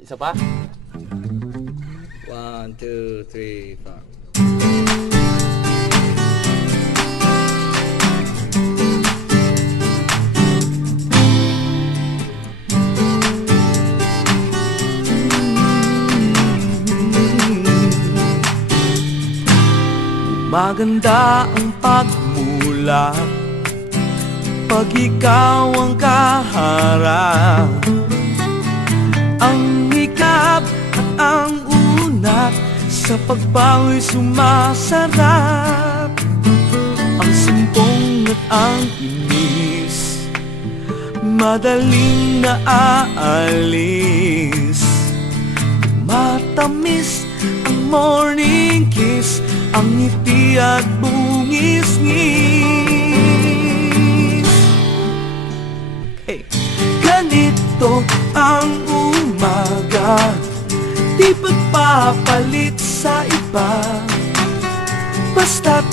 Isa pa? 1, 2, 3, 4. Maganda ang pagmula pag ikaw ang kaharap. Ang hikab at ang unat sa pagbango'y sumasarap. Ang sumpong at ang inis madaling naaalis. Matamis ang morning kiss, ang ngiti at bungis-ngis. Hey. Ganito ang umaga, di pagpapalit sa iba. Basta't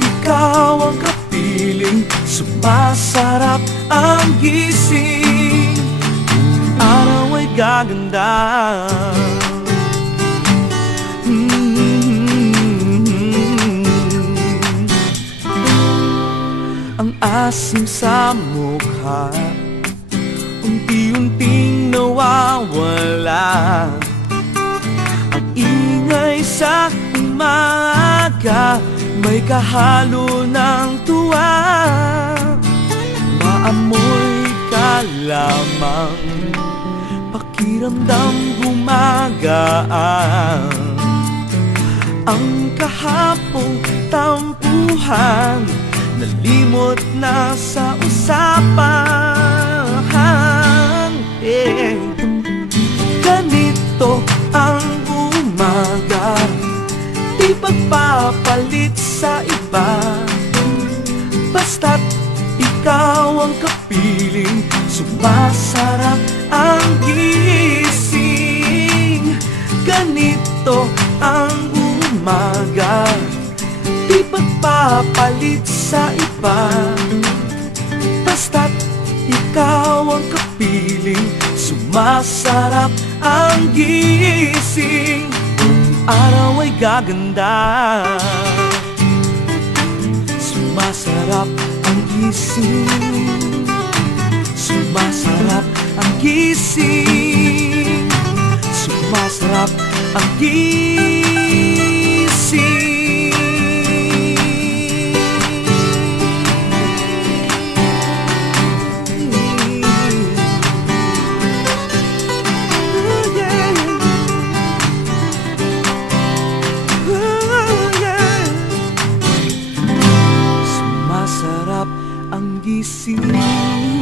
ikaw ang kapiling, sumasarap ang gising. Araw ay gaganda. Ang asim sa mukha, unti-unting nawawala. Ang ingay sa umaga, may kahalo ng tuwa. Maamoy ka lamang, pakiramdam gumagaan. Ang kahapong tampuhan, nalimot na sa usapan. Ganito ang umaga, di pagpapalit sa iba. Basta't ikaw ang kapiling, sumasarap ang gising. Ganito ang umaga, di pagpapalit sa iba. Basta't ikaw ang kapiling, sumasarap ang gising. Ang araw ay gaganda, sumasarap ang gising. Sumasarap ang gising. Sumasarap ang gising. Sumasarap ang gising.